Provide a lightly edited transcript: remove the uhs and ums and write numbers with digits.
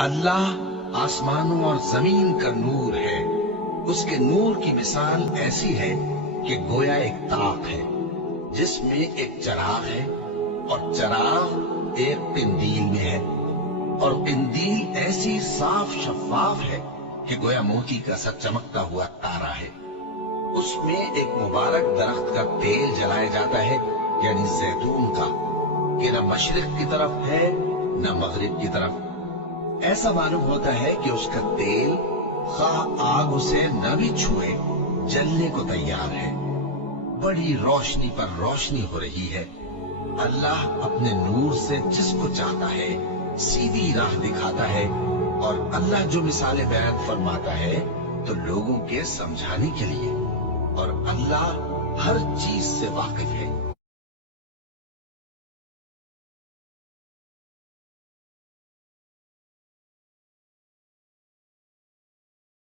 اللہ آسمانوں اور زمین کا نور ہے۔ اس کے نور کی مثال ایسی ہے کہ گویا ایک طاق ہے جس میں ایک چراغ ہے اور چراغ ایک قندیل میں ہے، اور قندیل ایسی صاف شفاف ہے کہ گویا موتی کا سا چمکتا ہوا تارا ہے۔ اس میں ایک مبارک درخت کا تیل جلایا جاتا ہے، یعنی زیتون کا، کہ نہ مشرق کی طرف ہے نہ مغرب کی طرف۔ ایسا معلوم ہوتا ہے کہ اس کا تیل خواہ آگ اسے نہ بھی چھوئے جلنے کو تیار ہے۔ بڑی روشنی پر روشنی ہو رہی ہے۔ اللہ اپنے نور سے جس کو چاہتا ہے سیدھی راہ دکھاتا ہے، اور اللہ جو مثالیں بیان فرماتا ہے تو لوگوں کے سمجھانے کے لیے، اور اللہ ہر چیز سے واقف ہے۔